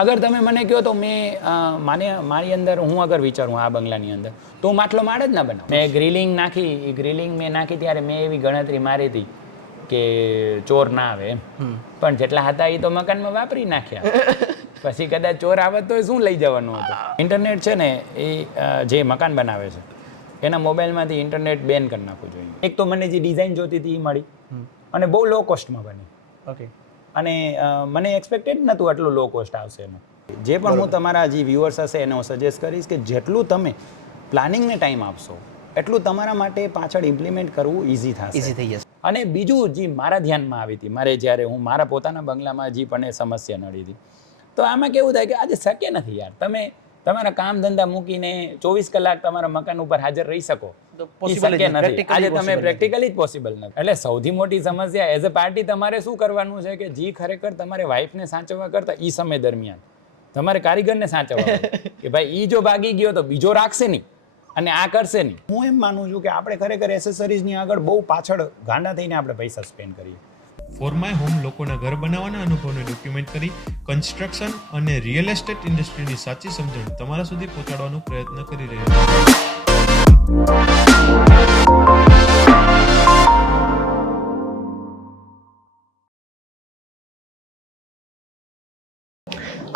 અગર તમે મને કહો તો મારી અંદર હું અગર વિચારું આ બંગલાની અંદર તો હું માટલો માળ જ ના બનાવું. મેં ગ્રિલિંગ મેં નાખી ત્યારે મેં એવી ગણતરી મારી હતી કે ચોર ના આવે એમ, પણ જેટલા હતા એ તો મકાનમાં વાપરી નાખ્યા. પછી કદાચ ચોર આવે તો શું લઈ જવાનું હતું. ઇન્ટરનેટ છે ને એ જે મકાન બનાવે છે એના મોબાઈલમાંથી ઇન્ટરનેટ બેન કરી નાખવું જોઈએ. એક તો મને જે ડિઝાઇન જોતી હતી એ મળી અને બહુ લો કોસ્ટમાં બની. ઓકે. અને મને એક્સપેક્ટેડ નહોતું આટલું લો કોસ્ટ આવશે એનું. જે પણ હું તમારા જે વ્યુઅર્સ હશે એને હું સજેસ્ટ કરીશ કે જેટલું તમે પ્લાનિંગને ટાઈમ આપશો એટલું તમારા માટે પાછળ ઇમ્પ્લિમેન્ટ કરવું ઇઝી થશે, ઇઝી થઈ જશે. અને બીજું જે મારા ધ્યાનમાં આવી હતી, મારે જ્યારે હું મારા પોતાના બંગલામાં જે પણ એ સમસ્યા નડી હતી, તો આમાં કેવું થાય કે આજે શક્ય નથી યાર, તમે તમારા કામ ધંધા મૂકીને 24 કલાક તમારા મકાન ઉપર હાજર રહી શકો, શક્ય નથી. આજે તમે પ્રેક્ટિકલી જ પોસિબલ નથી. એટલે સૌથી મોટી સમસ્યા એઝ અ પાર્ટી તમારે શું કરવાનું છે કે જે ખરેખર તમારે વાઈફને સાચવવા કરતા એ સમય દરમિયાન તમારે કારીગરને સાચવવા કે ભાઈ એ જો ભાગી ગયો તો બીજો રાખશે નહીં અને આ કરશે નહીં. હું એમ માનું છું કે આપણે ખરેખર એસેસરીઝની આગળ બહુ પાછળ ગાંડા થઈને આપણે પૈસા સ્પેન્ડ કરીએ. ફોર માય હોમ લોકોના ઘર બનાવવાના અનુભવને ડોક્યુમેન્ટ કરી કન્સ્ટ્રક્શન અને રિયલ એસ્ટેટ ઇન્ડસ્ટ્રીની સાચી સમજણ તમારા સુધી પહોંચાડવાનો પ્રયત્ન કરી રહ્યા છે.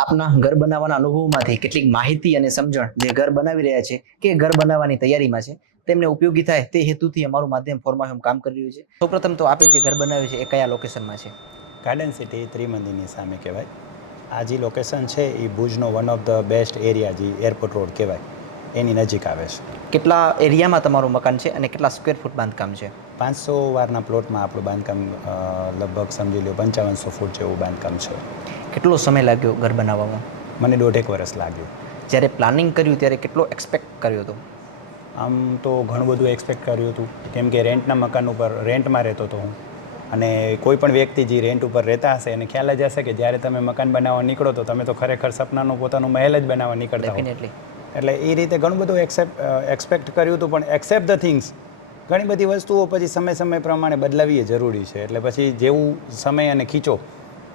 આપના ઘર બનાવવાના અનુભવમાંથી કેટલીક માહિતી અને સમજણ જે ઘર બનાવી રહ્યા છે કે ઘર બનાવવાની તૈયારીમાં છે તેમને ઉપયોગી થાય તે હેતુથી અમારું માધ્યમ ફોર માય હોમ કામ કરી રહ્યું છે. સૌપ્રથમ તો આપે જે ઘર બનાવ્યું છે એ કયા લોકેશનમાં છે? ગાર્ડન સિટી ત્રિમંદિરની સામે કહેવાય. આ જે લોકેશન છે એ ભુજનો one of the best area, જે એરપોર્ટ રોડ કહેવાય એની નજીક આવે છે. કેટલા એરિયામાં તમારું મકાન છે અને કેટલા સ્ક્વેર ફૂટ બાંધકામ છે? 500 વારના પ્લોટમાં આપણું બાંધકામ લગભગ સમજી લો 5500 ફૂટ જેવું બાંધકામ છે. કેટલો સમય લાગ્યો ઘર બનાવવામાં? મને 1.5 વર્ષ લાગ્યું. જ્યારે પ્લાનિંગ કર્યું ત્યારે કેટલો એક્સપેક્ટ કર્યો હતો? આમ તો ઘણું બધું એક્સપેક્ટ કર્યું હતું, કેમ કે રેન્ટના મકાન ઉપર રેન્ટમાં રહેતો હતો હું, અને કોઈ પણ વ્યક્તિ જે રેન્ટ ઉપર રહેતા હશે એને ખ્યાલ જ હશે કે જ્યારે તમે મકાન બનાવવા નીકળો તો તમે તો ખરેખર સપનાનો પોતાનું મહેલ જ બનાવવા નીકળતા હો. ડેફિનેટલી. એટલે એ રીતે ઘણું બધું એક્સપેક્ટ કર્યું હતું, પણ એક્સેપ્ટ ધ થિંગ્સ ઘણી બધી વસ્તુઓ પછી સમય પ્રમાણે બદલાવી એ જરૂરી છે. એટલે પછી જેવું સમય અને ખીચો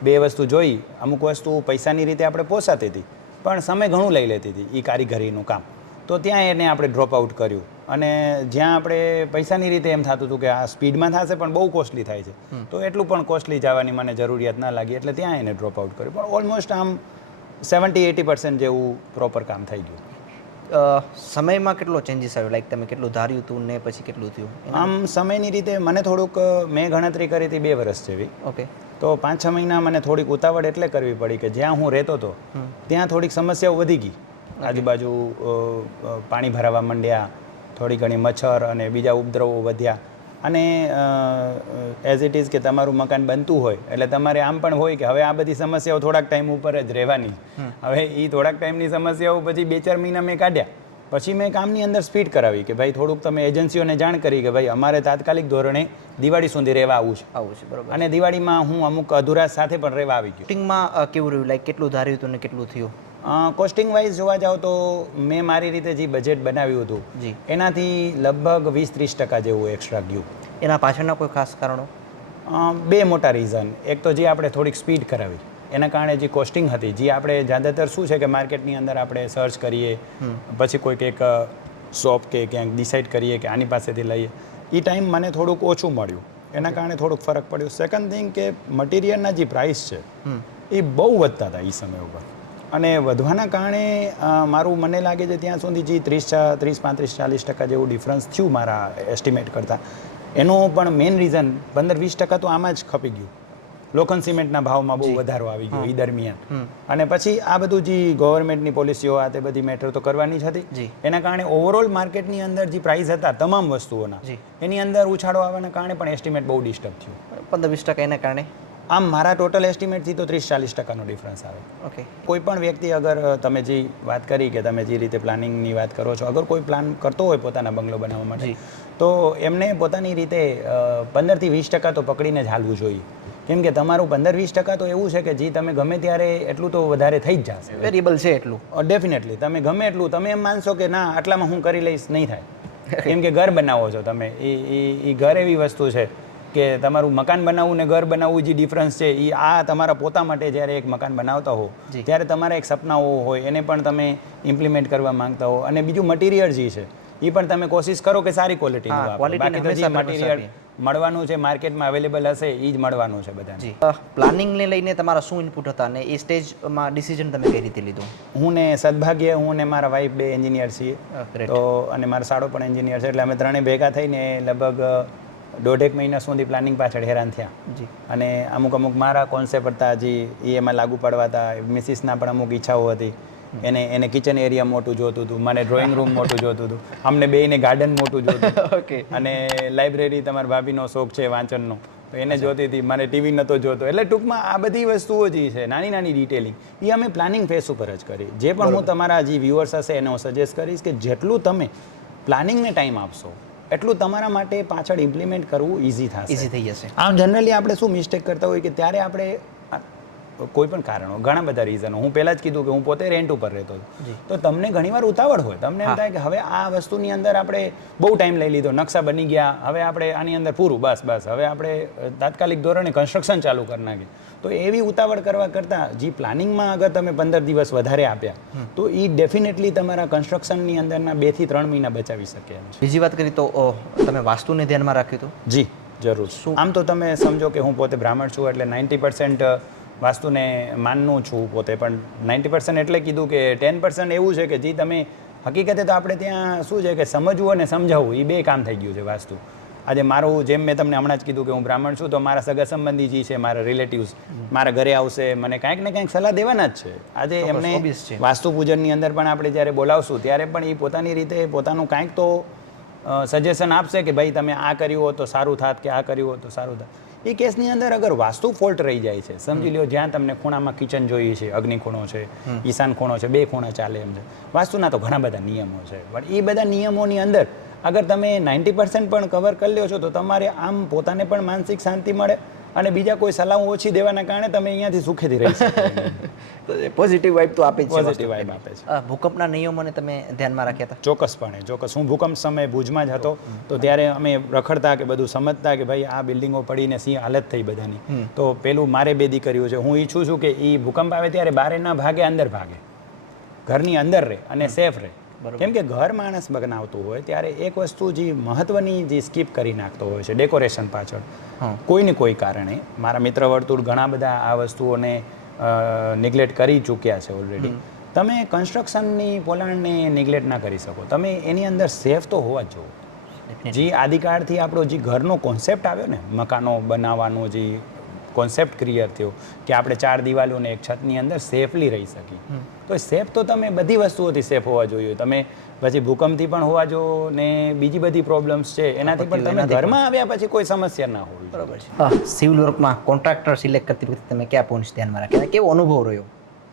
બે વસ્તુ જોઈ, અમુક વસ્તુ પૈસાની રીતે આપણે પોસાતી હતી પણ સમય ઘણું લઈ લેતી હતી એ કારીગરીનું કામ, તો ત્યાં એને આપણે ડ્રોપ આઉટ કર્યું. અને જ્યાં આપણે પૈસાની રીતે એમ થતું હતું કે આ સ્પીડમાં થશે પણ બહુ કોસ્ટલી થાય છે, તો એટલું પણ કોસ્ટલી જવાની મને જરૂરિયાત ના લાગી, એટલે ત્યાં એને ડ્રોપ આઉટ કર્યું. પણ ઓલમોસ્ટ આમ 70-80% જેવું પ્રોપર કામ થઈ ગયું. સમયમાં કેટલો ચેન્જીસ આવ્યો? લાઈક તમે કેટલું ધાર્યું હતું ને પછી કેટલું થયું? આમ સમયની રીતે મને થોડુંક, મેં ગણતરી કરી હતી 2 વર્ષ જેવી. ઓકે. તો 5-6 મહિના મને થોડીક ઉતાવળ એટલે કરવી પડી કે જ્યાં હું રહેતો હતો ત્યાં થોડીક સમસ્યાઓ વધી ગઈ. આજુબાજુ પાણી ભરાવા માંડ્યા, થોડી ઘણી મચ્છર અને બીજા ઉપદ્રવો વધ્યા. અને એઝ ઇટ ઇઝ કે તમારું મકાન બનતું હોય એટલે તમારે આમ પણ હોય કે હવે આ બધી સમસ્યાઓ થોડાક ટાઈમ ઉપર જ રહેવાની. હવે એ થોડાક ટાઈમની સમસ્યાઓ પછી 2-4 મહિના મેં કાઢ્યા. પછી મેં કામની અંદર સ્પીડ કરાવી કે ભાઈ થોડુંક તમે એજન્સીઓને જાણ કરી કે ભાઈ અમારે તાત્કાલિક ધોરણે દિવાળી સુધી રહેવા આવવું છે. બરાબર. અને દિવાળીમાં હું અમુક અધૂરા સાથે પણ રહેવા આવી ગયો. કોસ્ટિંગમાં કેવું રહ્યું? લાઈક કેટલું ધાર્યું હતું ને કેટલું થયું? કોસ્ટિંગ વાઇઝ જોવા જાવ તો મેં મારી રીતે જે બજેટ બનાવ્યું હતું જી, એનાથી લગભગ 20-30% જેવું એક્સ્ટ્રા ગયું. એના પાછળના કોઈ ખાસ કારણો? 2 મોટા રીઝન. એક તો જે આપણે થોડીક સ્પીડ કરાવી એના કારણે જે કોસ્ટિંગ હતી, જે આપણે જ્યાદાતર શું છે કે માર્કેટની અંદર આપણે સર્ચ કરીએ પછી કોઈક એક શોપ કે ક્યાંક ડિસાઇડ કરીએ કે આની પાસેથી લઈએ, એ ટાઈમ મને થોડુંક ઓછું મળ્યું, એના કારણે થોડુંક ફરક પડ્યો. સેકન્ડ થિંગ કે મટીરિયલના જે પ્રાઇસ છે એ બહુ વધતા હતા એ સમય ઉપર, અને વધવાના કારણે મારું મને લાગે છે ત્યાં સુધી જે 30-35-40% જેવું ડિફરન્સ થયું મારા એસ્ટિમેટ કરતાં. એનું પણ મેઇન રીઝન 15-20% તો આમાં જ ખપી ગયું. લોખંડ સિમેન્ટના ભાવમાં બહુ વધારો આવી ગયો એ દરમિયાન. અને પછી આ બધું જે ગવર્મેન્ટની પોલિસીઓ આ તે બધી મેટર તો કરવાની જ હતી, એના કારણે ઓવરઓલ માર્કેટની અંદર જે પ્રાઇસ હતા તમામ વસ્તુઓના એની અંદર ઉછાળો આવવાના કારણે પણ એસ્ટિમેટ બહુ ડિસ્ટર્બ થયું. 15-20% એના કારણે આમ મારા ટોટલ એસ્ટિમેટથી તો 30-40%નો ડિફરન્સ આવે. ઓકે. કોઈ પણ વ્યક્તિ અગર તમે જે વાત કરી કે તમે જે રીતે પ્લાનિંગની વાત કરો છો, અગર કોઈ પ્લાન કરતો હોય પોતાના બંગલો બનાવવા માટે તો એમને પોતાની રીતે 15-20% તો પકડીને જ હાલવું જોઈએ. કેમ કે તમારું 15-20% તો એવું છે કે જે તમે ગમે ત્યારે એટલું તો વધારે થઈ જ જશે. વેરિયેબલ છે એટલું. ડેફિનેટલી તમે ગમે એટલું તમે એમ માનશો કે ના આટલામાં હું કરી લઈશ, નહીં થાય. કેમ કે ઘર બનાવો છો તમે, એ ઘર એવી વસ્તુ છે કે તમારું મકાન બનાવવું ને ઘર બનાવવું જે ડિફરન્સ છે એ આ તમારા પોતા માટે જ્યારે એક મકાન બનાવતા હો જી. ત્યારે તમારા એક સપનાઓ હોય એને પણ તમે ઇમ્પ્લિમેન્ટ કરવા માંગતા હો અને બીજું મટીરિયલ જે છે એ પણ તમે કોશિશ કરો કે સારી ક્વોલિટીનું હા, વાપરો. quality ને બાકી તો જે હંમેશા preference મટીરિયલ મળવાનું છે માર્કેટમાં અવેલેબલ હશે એ જ મળવાનું છે બધાને. જી પ્લાનિંગને લઈને તમારા શું ઇનપુટ હતા અને એ સ્ટેજમાં ડિસિઝન તમે કઈ રીતે લીધું? હું ને સદભાગ્ય હું ને મારા વાઈફ 2 એન્જિનિયર છીએ great. તો અને મારો સાડો પણ એન્જિનિયર છે એટલે અમે ત્રણેય ભેગા થઈને લગભગ 1.5 મહિના સુધી પ્લાનિંગ પાછળ હેરાન થયા. જી અને અમુક મારા કોન્સેપ્ટ હતા હજી એ એમાં લાગુ પાડવા હતા. મિસિસના પણ અમુક ઈચ્છાઓ હતી. એને કિચન એરિયા મોટું જોતું હતું, મને ડ્રોઈંગ રૂમ મોટું જોતું હતું, અમને બેયને ગાર્ડન મોટું જોતું હતું. ઓકે અને લાઇબ્રેરી તમારા ભાભીનો શોખ છે વાંચનનો તો એને જોતી હતી, મને ટીવી નહોતો જોતો. એટલે ટૂંકમાં આ બધી વસ્તુઓ જે છે નાની નાની ડિટેલિંગ એ અમે પ્લાનિંગ ફેસ ઉપર જ કરી. જે પણ હું તમારા જે વ્યુઅર્સ હશે એને હું સજેસ્ટ કરીશ કે જેટલું તમે પ્લાનિંગને ટાઈમ આપશો એટલું તમારા માટે પાછળ ઇમ્પ્લિમેન્ટ કરવું ઇઝી થશે. ઇઝી થઈ જશે. આમ જનરલી આપણે શું મિસ્ટેક કરતા હોય કે ત્યારે આપણે કોઈ પણ કારણો ઘણા બધા રીઝનો હું પહેલાં જ કીધું કે હું પોતે રેન્ટ ઉપર રહેતો હતો તો તમને ઘણીવાર ઉતાવળ હોય. તમને એમ થાય કે હવે આ વસ્તુની અંદર આપણે બહુ ટાઈમ લઈ લીધો, નકશા બની ગયા, હવે આપણે આની અંદર પૂરું બસ હવે આપણે તાત્કાલિક ધોરણે કન્સ્ટ્રક્શન ચાલુ કરી નાખીએ. તો એવી ઉતાવળ કરવા કરતાં જે પ્લાનિંગમાં અગર તમે 15 દિવસ વધારે આપ્યા તો એ ડેફિનેટલી તમારા કન્સ્ટ્રક્શનની અંદરના 2 થી 3 મહિના બચાવી શકે એમ છે. બીજી વાત કરી તો તમે વાસ્તુને ધ્યાનમાં રાખ્યું હતું? જી જરૂર. આમ તો તમે સમજો કે હું પોતે બ્રાહ્મણ છું એટલે 90% વાસ્તુને માનનું છું પોતે, પણ 90% એટલે કીધું કે 10% એવું છે કે જે તમે હકીકતે તો આપણે ત્યાં શું છે કે સમજવું અને સમજાવવું એ 2 કામ થઈ ગયું છે વાસ્તુ. આજે મારું જેમ મેં તમને હમણાં જ કીધું કે હું બ્રાહ્મણ છું તો મારા સગા સંબંધી જે છે મારા રિલેટિવ્સ મારા ઘરે આવશે, મને કાંઈક ને કાંઈક સલાહ દેવાના જ છે. આજે એમને obvious છે. વાસ્તુ પૂજનની અંદર પણ આપણે જ્યારે બોલાવશું ત્યારે પણ એ પોતાની રીતે પોતાનું કાંઈક તો સજેશન આપશે કે ભાઈ તમે આ કર્યું હોત તો સારું થાત કે આ કર્યું હોત તો સારું થાત. એ કેસની અંદર અગર વાસ્તુ ફોલ્ટ રહી જાય છે, સમજી લો જ્યાં તમને ખૂણામાં કિચન જોઈએ છે, અગ્નિ ખૂણો છે, ઈશાન ખૂણો છે, 2 ખૂણા ચાલે એમ છે. વાસ્તુના તો ઘણા બધા નિયમો છે પણ એ બધા નિયમોની અંદર અગર તમે 90% પણ કવર કરી લ્યો છો તો તમારે આમ પોતાને પણ માનસિક શાંતિ મળે અને બીજા કોઈ સલાહ ઓછી દેવાના કારણે તમે અહીંયાથી સુખેથી રહી શકો. પોઝિટિવ વાઇબ તો આપે જ છે. પોઝિટિવ વાઇબ આપે છે. ભૂકંપના નિયમોને તમે ધ્યાનમાં રાખ્યા હતા? ચોક્કસપણે ચોક્કસ. હું ભૂકંપ સમયે ભુજમાં જ હતો તો ત્યારે અમે રખડતા કે બધું સમજતા કે ભાઈ આ બિલ્ડિંગો પડીને સી હાલત થઈ બધાની. તો પેલું મારે 2 દીકરીઓ છે, હું ઈચ્છું છું કે એ ભૂકંપ આવે ત્યારે બહાર ના ભાગે અંદર ભાગે, ઘરની અંદર રહે અને સેફ રહે. કેમ કે ઘર માણસ બનાવતું હોય ત્યારે એક વસ્તુ જે મહત્વની જે સ્કીપ કરી નાખતો હોય છે ડેકોરેશન પાછળ કોઈને કોઈ કારણે. મારા મિત્ર વર્તુળ ઘણા બધા આ વસ્તુઓને નિગ્લેક્ટ કરી ચૂક્યા છે ઓલરેડી. તમે કન્સ્ટ્રક્શનની પોલાણને નિગ્લેક્ટ ના કરી શકો. તમે એની અંદર સેફ તો હોવા જ જોવો. જે આદિકાળથી આપણો જે ઘરનો કોન્સેપ્ટ આવ્યો ને મકાનો બનાવવાનો જે કોન્સેપ્ટ ક્લિયર થયો કે આપણે 4 દિવાલોને એક છતની અંદર સેફલી રહી શકીએ. તો સેફ તો તમે બધી વસ્તુઓથી સેફ હોવા જોઈએ. તમે પછી ભૂકંપથી પણ હોવા જો ને બીજી બધી પ્રોબ્લેમ્સ છે એનાથી પણ તમે ઘરમાં આવ્યા પછી કોઈ સમસ્યા ના હોય. બરાબર છે. સિવિલ વર્કમાં કોન્ટ્રાક્ટર સિલેક્ટ કરતી વખતે તમે કયા પોઈન્ટ્સ ધ્યાનમાં રાખ્યા? કેવો અનુભવ રહ્યો?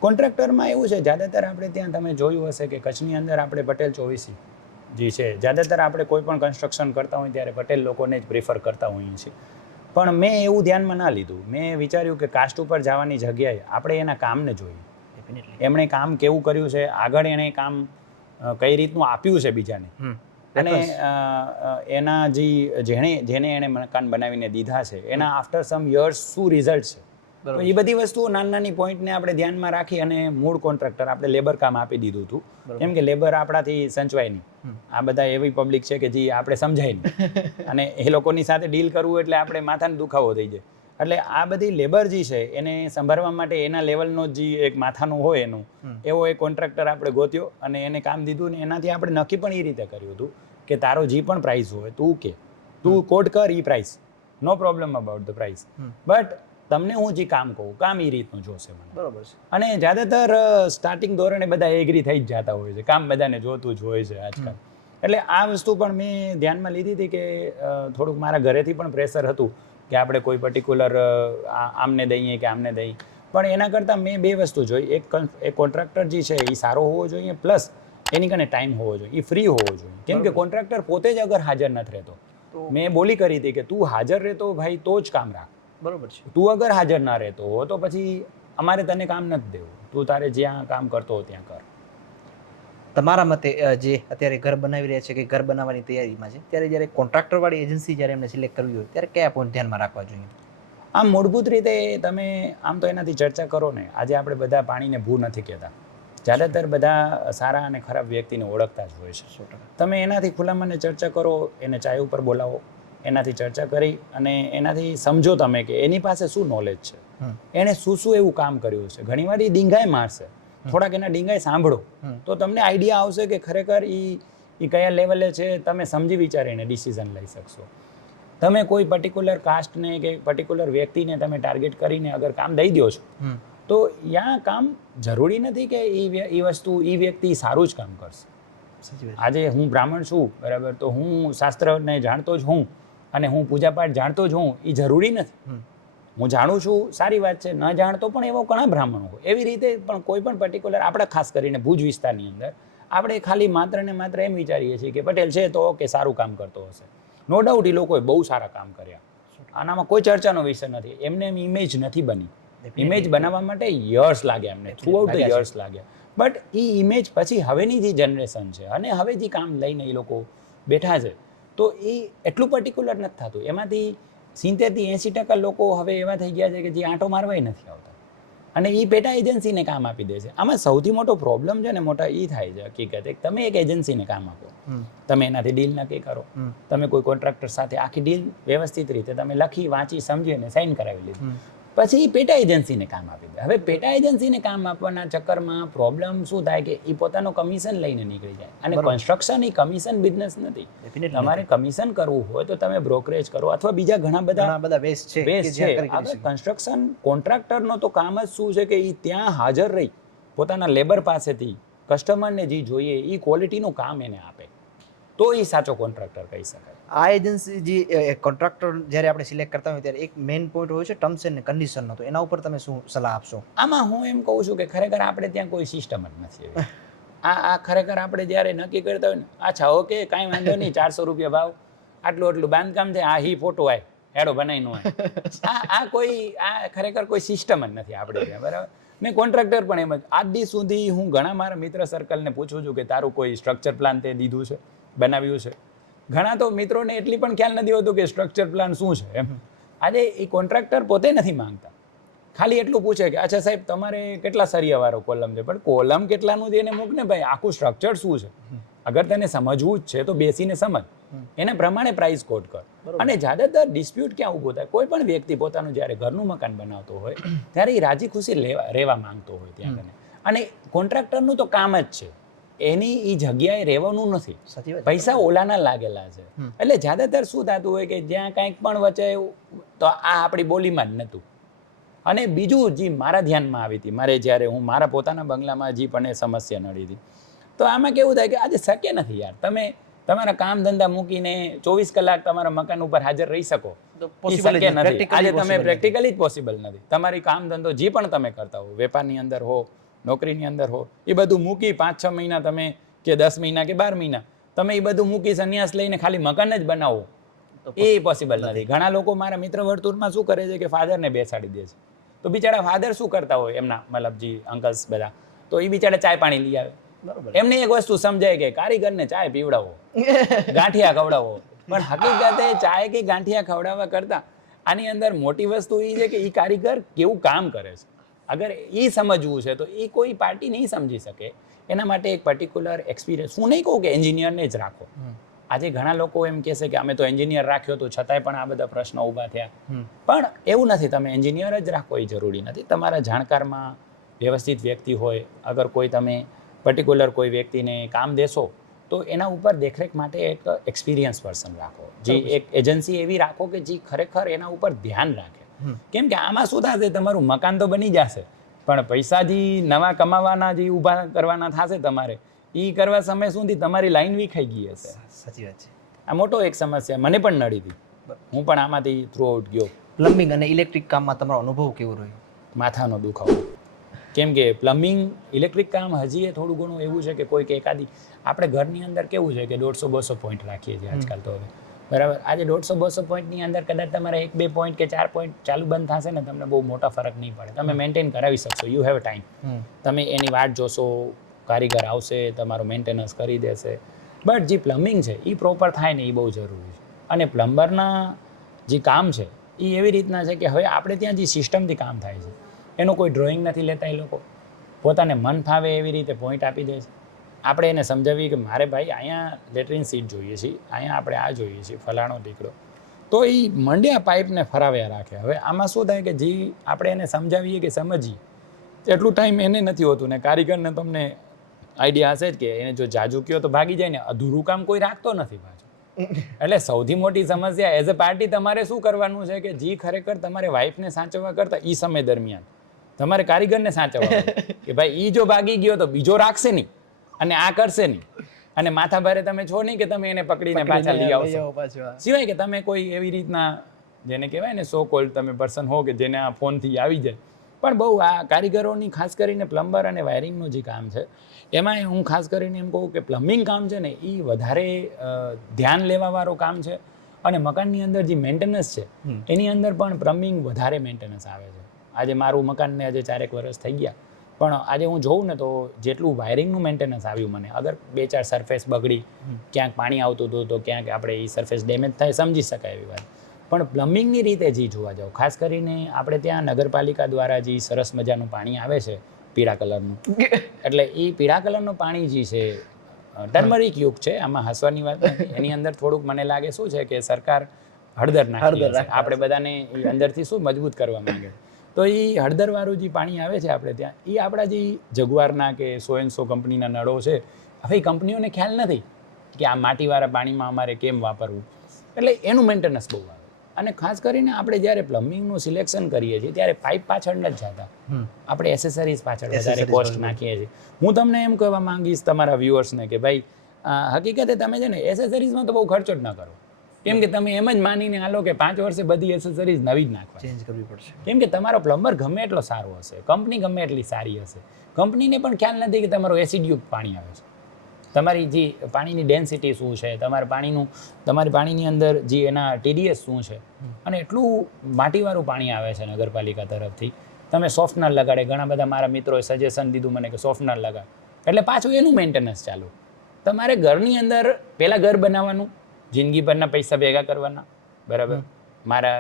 કોન્ટ્રાક્ટરમાં એવું છે જ્યાદાતર આપણે ત્યાં તમે જોયું હશે કે કચ્છની અંદર આપણે પટેલ 24 જે છે જ્યાદાતર આપણે કોઈ પણ કન્સ્ટ્રક્શન કરતા હોય ત્યારે પટેલ લોકોને જ પ્રિફર કરતા હોઈએ છીએ. પણ મેં એવું ધ્યાનમાં ના લીધું. મેં વિચાર્યું કે કાસ્ટ ઉપર જવાની જગ્યાએ આપણે એના કામને જોઈએ. એમણે કામ કેવું કર્યું છે, આગળ એણે કામ કઈ રીતનું આપ્યું છે બીજાને, અને એના જેને એણે મકાન બનાવીને દીધા છે એના આફ્ટર સમ યર્સ શું રિઝલ્ટ છે. તો એ બધી વસ્તુઓ નાની પોઈન્ટને આપણે ધ્યાનમાં રાખી અને મૂળ કોન્ટ્રાક્ટર આપણે લેબર કામ આપી દીધું હતું. કેમ કે લેબર આપણાથી સંચવાય નહીં. આ બધા એવી પબ્લિક છે કે જે આપણે સમજાય નહીં અને એ લોકોની સાથે ડીલ કરવું એટલે આપણે માથાનો દુખાવો થઈ જાય. એટલે આ બધી લેબર જે છે એને સંભાળવા માટે એના લેવલનો જે એક માથાનું હોય એનું એવો એક કોન્ટ્રાક્ટર આપણે ગોત્યો અને એને કામ દીધું ને એનાથી આપણે નક્કી પણ એ રીતે કર્યું હતું કે તારો જે પણ પ્રાઇસ હોય તું કોડ કર એ price, no problem about the price, but તમને હું જે કામ કહું કામ એ રીતનું જોશે મને. બરાબર છે. અને જ્યાદાતર સ્ટાર્ટિંગ ધોરણે બધા એગ્રી થઈ જ જતા હોય છે, કામ બધાને જોતું જ હોય છે આજકાલ. એટલે આ વસ્તુ પણ મેં ધ્યાનમાં લીધી હતી કે થોડુંક મારા ઘરેથી પણ પ્રેશર હતું કે આપણે કોઈ પર્ટિક્યુલર આમને દઈએ કે આમને દઈએ. પણ એના કરતાં મેં 2 વસ્તુ જોઈ. એક કોન્ટ્રાક્ટર જે છે એ સારો હોવો જોઈએ, પ્લસ એની કને ટાઈમ હોવો જોઈએ, એ ફ્રી હોવો જોઈએ. કેમ કે કોન્ટ્રાક્ટર પોતે જ અગર હાજર નથી રહેતો, મેં બોલી કરી હતી કે તું હાજર રહેતો ભાઈ તો જ કામ રાખ. બરાબર છે. તું અગર હાજર ના રહેતો હો તો પછી અમારે તને કામ નથી દેવું, તું તારે જ્યાં કામ કરતો હો ત્યાં કર. તમારા મતે જે અત્યારે ઘર બનાવી રહ્યા છે કે ઘર બનાવવાની તૈયારીમાં છે ત્યારે જ્યારે કોન્ટ્રાક્ટર વાળી એજન્સી જ્યારે એમને સિલેક્ટ કરવી હોય ત્યારે કયા પોઈન્ટ ધ્યાનમાં રાખવા જોઈએ? આમ મૂળભૂત રીતે તમે આમ તો એનાથી ચર્ચા કરો ને, આજે આપણે બધા પાણીને ભૂ નથી કહેતા. જ્યાદાતર બધા સારા અને ખરાબ વ્યક્તિને ઓળખતા જ હોય છે. તમે એનાથી ખુલ્લા મને ચર્ચા કરો, એને ચાય ઉપર બોલાવો, એનાથી ચર્ચા કરી અને એનાથી સમજો તમે કે એની પાસે શું નોલેજ છે, એણે શું શું એવું કામ કર્યું છે. ઘણીવાર એ ડીંગાઈ મારશે, થોડાક એના ડીંગાઈ સાંભળો તો તમને આઈડિયા આવશે કે ખરેખર એ કયા લેવલે છે. તમે સમજી વિચારીને ડિસિઝન લઈ શકશો. તમે કોઈ પર્ટિક્યુલર કાસ્ટને કે પર્ટિક્યુલર વ્યક્તિને તમે ટાર્ગેટ કરીને અગર કામ દઈ દો છો તો ત્યાં કામ જરૂરી નથી કે એ વસ્તુ એ વ્યક્તિ સારું જ કામ કરશે. આજે હું બ્રાહ્મણ છું, બરાબર, તો હું શાસ્ત્રને જાણતો જ હું અને હું પૂજાપાઠ જાણતો જ હું, એ જરૂરી નથી. હું જાણું છું, સારી વાત છે. ન જાણતો પણ એવો ઘણા બ્રાહ્મણો હોય. એવી રીતે પણ કોઈ પણ પર્ટિક્યુલર આપણે ખાસ કરીને ભુજ વિસ્તારની અંદર આપણે ખાલી માત્ર ને માત્ર એમ વિચારીએ છીએ કે પટેલ છે તો ઓકે સારું કામ કરતો હશે. નો ડાઉટ એ લોકોએ બહુ સારા કામ કર્યા, આનામાં કોઈ ચર્ચાનો વિષય નથી. એમને એમ ઇમેજ નથી બની. ઇમેજ બનાવવા માટે યર્સ લાગ્યા એમને, થ્રુ આઉટ ધ યર્સ લાગ્યા. બટ એ ઇમેજ પછી હવેની જે જનરેશન છે અને હવે જે કામ લઈને એ લોકો બેઠા છે તો એ એટલું પર્ટિક્યુલર નથી થતું. એમાંથી 70-80% લોકો હવે એવા થઈ ગયા છે કે જે આંટો મારવાય નથી આવતા અને એ પેટા એજન્સીને કામ આપી દે છે. આમાં સૌથી મોટો પ્રોબ્લેમ છે ને મોટા એ થાય છે હકીકત, તમે એક એજન્સીને કામ આપો, તમે એનાથી ડીલ નક્કી કરો, તમે કોઈ કોન્ટ્રાક્ટર સાથે આખી ડીલ વ્યવસ્થિત રીતે તમે લખી વાંચી સમજી અને સાઇન કરાવી લીધી, પછી એ પેટા એજન્સીને કામ આપી દે. હવે પેટા એજન્સીને કામ આપવાના ચક્કરમાં પ્રોબ્લેમ શું થાય કે એ પોતાનો કમિશન લઈને નીકળી જાય. અને કન્સ્ટ્રક્શન એ કમિશન બિઝનેસ નથી. તમારે કમિશન કરવું હોય તો તમે બ્રોકરેજ કરો અથવા બીજા ઘણા બધા બેઝ છે. કન્સ્ટ્રક્શન કોન્ટ્રાક્ટરનો તો કામ જ શું છે કે એ ત્યાં હાજર રહી પોતાના લેબર પાસેથી કસ્ટમરને જે જોઈએ એ ક્વોલિટીનું કામ એને આપે, તો એ સાચો કોન્ટ્રાક્ટર કહી શકાય. આ એજન્સી જે કોન્ટ્રાક્ટર જ્યારે આપણે સિલેક્ટ કરતા હોય ત્યારે એક મેઇન પોઈન્ટ હોય છે ટર્મ્સ એન્ડ કન્ડિશનનો, તો એના ઉપર તમે શું સલાહ આપશો? આમાં હું એમ કહું છું કે ખરેખર આપણે ત્યાં કોઈ સિસ્ટમ જ નથી એવી. આ ખરેખર આપણે જ્યારે નક્કી કરતા હોય ને, અચ્છા ઓકે કાંઈ વાંધો નહીં, 400 રૂપિયા ભાવ, આટલું બાંધકામ છે, આ હી ફોટો આય હેડો બનાવી નો આ ખરેખર કોઈ સિસ્ટમ જ નથી આપણે ત્યાં, બરાબર. મેં કોન્ટ્રાક્ટર પણ એમ જ આજ દી સુધી હું ઘણા મારા મિત્ર સર્કલને પૂછું છું કે તારું કોઈ સ્ટ્રક્ચર પ્લાન તે દીધું છે, બનાવ્યું છે. ઘણા તો મિત્રોને એટલી પણ ખ્યાલ નથી હોતો કે સ્ટ્રક્ચર પ્લાન શું છે એમ. આજે એ કોન્ટ્રાક્ટર પોતે નથી માંગતા, ખાલી એટલું પૂછે કે અચ્છા સાહેબ તમારે કેટલા સરિયાવાળો કોલમ છે, પણ કોલમ કેટલાનું છે એને મૂક ને ભાઈ, આખું સ્ટ્રક્ચર શું છે. અગર તને સમજવું જ છે તો બેસીને સમજ, એના પ્રમાણે પ્રાઇસ કોટ કર. અને જ્યાદાતર ડિસ્પ્યુટ ક્યાં ઊભો થાય, કોઈ પણ વ્યક્તિ પોતાનું જ્યારે ઘરનું મકાન બનાવતો હોય ત્યારે એ રાજી ખુશી રહેવા માંગતો હોય ત્યાં કને. અને કોન્ટ્રાક્ટરનું તો કામ જ છે એની એ જગ્યાએ રહેવાનું નથી, પૈસા ઓલાના લાગેલા છે. એટલે જ્યાદાતર શું થતું હોય કે જ્યાં કાંઈક પણ વચ્ચે તો આ આપણી બોલીમાં જ નહોતું. અને બીજું જે મારા ધ્યાનમાં આવી હતી, મારે જ્યારે હું મારા પોતાના બંગલામાં જે પણ એ સમસ્યા નડી હતી, તો આમાં કેવું થાય કે આજે શક્ય નથી યાર, તમે તમારા કામ ધંધા મૂકીને 24 કલાક તમારા મકાન ઉપર હાજર રહી શકો, શક્ય નથી. આજે તમે પ્રેક્ટિકલી જ પોસિબલ નથી. તમારી કામ ધંધો જે પણ તમે કરતા હો, વેપારની અંદર હો, નોકરીની અંદર હો, એ બધું મૂકી 5-6 મહિના તમે કે 10 મહિના કે 12 મહિના તમે એ બધું મૂકી સંન્યાસ લઈને ખાલી મકાન જ બનાવો, એ પોસિબલ નથી. ઘણા લોકો મારા મિત્ર વર્તુળમાં શું કરે છે કે ફાધરને બેસાડી દે છે, તો બિચારા ફાધર શું કરતા હોય એમના મતલબ જે અંકલ્સ બધા, તો એ બિચારા ચાય પાણી લઈ આવે. એમને એક વસ્તુ સમજાય કે કારીગરને ચાય પીવડાવો, ગાંઠિયા ખવડાવો. પણ હકીકતે ચાય કે ગાંઠિયા ખવડાવવા કરતા આની અંદર મોટી વસ્તુ એ છે કે એ કારીગર કેવું કામ કરે છે. અગર એ સમજવું છે તો એ કોઈ પાર્ટી નહીં સમજી શકે. એના માટે એક પર્ટિક્યુલર એક્સપિરિયન્સ, હું નહીં કહું કે એન્જિનિયરને જ રાખો. આજે ઘણા લોકો એમ કહેશે કે અમે તો એન્જિનિયર રાખ્યો તો છતાંય પણ આ બધા પ્રશ્નો ઊભા થયા. પણ એવું નથી, તમે એન્જિનિયર જ રાખો એ જરૂરી નથી. તમારા જાણકારમાં વ્યવસ્થિત વ્યક્તિ હોય, અગર કોઈ તમે પર્ટિક્યુલર કોઈ વ્યક્તિને કામ દેશો તો એના ઉપર દેખરેખ માટે એક એક્સપિરિયન્સ પર્સન રાખો, જે એક એજન્સી એવી રાખો કે જે ખરેખર એના ઉપર ધ્યાન રાખે. કેમ કે આમાં શું થશે, તમારું મકાન તો બની જશે પણ પૈસા જે નવા કમાવાના જે ઊભા કરવાના થશે તમારે, એ કરવા સમય સુધી તમારી લાઈન વિખાઈ ગઈ હશે. સાચી વાત છે. આ મોટો એક સમસ્યા મને પણ નડી હતી, હું પણ આમાંથી થ્રુ આઉટ ગયો. પ્લમ્બિંગ અને ઇલેક્ટ્રિક કામમાં તમારો અનુભવ કેવો રહ્યો? માથાનો દુખાવો. કેમ કે પ્લમ્બિંગ ઇલેક્ટ્રિક કામ હજી એ થોડું ઘણું એવું છે કે કોઈક એકાદી, આપણે ઘરની અંદર કેવું છે કે 150-200 પોઈન્ટ રાખીએ છીએ આજકાલ તો હવે, બરાબર. આજે 150-200 પોઈન્ટની અંદર કદાચ તમારે 1-2 પોઈન્ટ કે 4 પોઈન્ટ ચાલુ બંધ થશે ને, તમને બહુ મોટા ફરક નહીં પડે, તમે મેન્ટેન કરાવી શકશો. You have time. તમે એની વાટ જોશો, કારીગર આવશે, તમારું મેન્ટેનન્સ કરી દેશે. બટ જે પ્લમ્બિંગ છે એ પ્રોપર થાય ને એ બહુ જરૂરી છે. અને પ્લમ્બરના જે કામ છે એ એવી રીતના છે કે હવે આપણે ત્યાં જે સિસ્ટમથી કામ થાય છે એનું કોઈ ડ્રોઈંગ નથી લેતા એ લોકો, પોતાને મન ફાવે એવી રીતે પોઈન્ટ આપી દે છે. આપણે એને સમજાવીએ કે મારે ભાઈ અહીંયા લેટ્રિન સીટ જોઈએ છે, અહીંયા આપણે આ જોઈએ છીએ, ફલાણો દીકરો, તો એ મંડ્યા પાઇપને ફરાવ્યા રાખે. હવે આમાં શું થાય કે જે આપણે એને સમજાવીએ કે સમજીએ એટલું ટાઈમ એને નથી હોતું ને કારીગરને તમને આઈડિયા હશે જ કે એને જો જાજુ કયો તો ભાગી જાય ને, અધૂરું કામ કોઈ રાખતો નથી પાછું. એટલે સૌથી મોટી સમસ્યા એઝ અ પાર્ટી તમારે શું કરવાનું છે કે જે ખરેખર તમારે વાઈફને સાચવવા કરતા એ સમય દરમિયાન તમારે કારીગરને સાચવવા કે ભાઈ એ જો ભાગી ગયો તો બીજો રાખશે નહીં અને આ કરશે નહીં, અને માથા ભારે તમે છો નહીં કે તમે એને પકડીને પાછા લઈ આવશો. સિવાય કે તમે કોઈ એવી રીતના જેને કહેવાય ને સો કોલ્ડ તમે પર્સન હો કે જેને આ ફોનથી આવી જાય. પણ બહુ આ કારીગરોની ખાસ કરીને પ્લમ્બર અને વાયરિંગનું જે કામ છે એમાં હું ખાસ કરીને એમ કહું કે પ્લમ્બિંગ કામ છે ને એ વધારે ધ્યાન લેવાવાળું કામ છે. અને મકાનની અંદર જે મેન્ટેનન્સ છે એની અંદર પણ પ્લમ્બિંગ વધારે મેન્ટેનન્સ આવે છે. આજે મારું મકાનને આજે 4 વર્ષ થઈ ગયા, પણ આજે હું જોઉં ને તો જેટલું વાયરિંગનું મેન્ટેનન્સ આવ્યું મને, અગર 2-4 સરફેસ બગડી, ક્યાંક પાણી આવતું હતું તો ક્યાંક આપણે એ સરફેસ ડેમેજ થાય સમજી શકાય એવી વાત. પણ પ્લમ્બિંગની રીતે જે જોવા જાઓ, ખાસ કરીને આપણે ત્યાં નગરપાલિકા દ્વારા જે સરસ મજાનું પાણી આવે છે પીળા કલરનું, એટલે એ પીળા કલરનું પાણી જે છે ટર્મરિક યુક્ત છે, આમાં હસવાની વાત નથી. એની અંદર થોડુંક મને લાગે શું છે કે સરકાર હળદર નાખી છે, આપણે બધાને એ અંદરથી શું મજબૂત કરવા માંગે. તો એ હળદરવાળું જે પાણી આવે છે આપણે ત્યાં, એ આપણા જે જગુઆરના કે 100 કંપનીના નળો છે, હવે એ કંપનીઓને ખ્યાલ નથી કે આ માટીવાળા પાણીમાં અમારે કેમ વાપરવું, એટલે એનું મેન્ટેનન્સ બહુ આવે. અને ખાસ કરીને આપણે જ્યારે પ્લમ્બિંગનું સિલેક્શન કરીએ છીએ ત્યારે પાઇપ પાછળ નથી જતા, આપણે એસેસરીઝ પાછળ વધારે કોસ્ટ નાખીએ છીએ. હું તમને એમ કહેવા માંગીશ તમારા વ્યુઅર્સને કે ભાઈ હકીકતે તમે છે ને એસેસરીઝમાં તો બહુ ખર્ચો જ ન કરો, કેમ કે તમે એમ જ માનીને હાલો કે 5 વર્ષે બધી એસેસરીઝ નવી જ નાખવા, ચેન્જ કરવી પડશે. કેમ કે તમારો પ્લમ્બર ગમે એટલો સારો હશે, કંપની ગમે એટલી સારી હશે, કંપનીને પણ ખ્યાલ નથી કે તમારું એસિડયુક્ત પાણી આવે છે, તમારી જે પાણીની ડેન્સિટી શું છે, તમારી પાણીની અંદર જે એના ટીડીએસ શું છે. અને એટલું માટીવાળું પાણી આવે છે નગરપાલિકા તરફથી, તમે સોફ્ટનર લગાડે, ઘણા બધા મારા મિત્રોએ સજેશન દીધું મને કે સોફ્ટનર લગાડ, એટલે પાછું એનું મેન્ટેનન્સ ચાલુ. તમારે ઘરની અંદર પહેલાં ઘર બનાવવાનું, જિંદગીભરના પૈસા ભેગા કરવાના, બરાબર. મારા